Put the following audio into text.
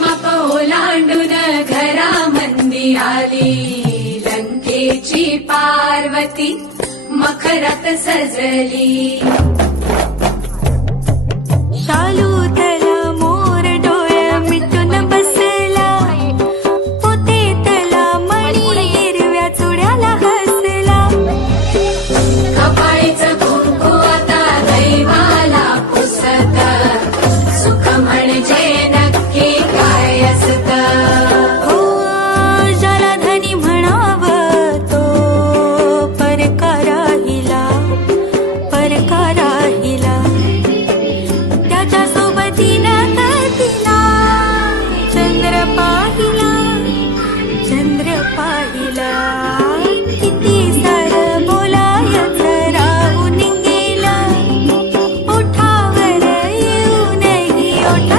माप ओलांडून घरा मंदी आली, लंकेची पार्वती मखरात सजली. शालू तला मोर डोळ्या मिटून बसला, होते तला मणी हिरव्या चुड्याला हसला. कपाळीचं कुंकू आता दैवाला पुसत, सुख म्हणजे नक्की काय असत. हो ज्याला धनी म्हणावं तो परका राहिला, परका राहिला. त्याच्या सोबतीनं तिला चंद्र पाहिला, चंद्र पाहिला. किती सारं बोलायचं राहून गेलं, ओठावर येऊनही ओठ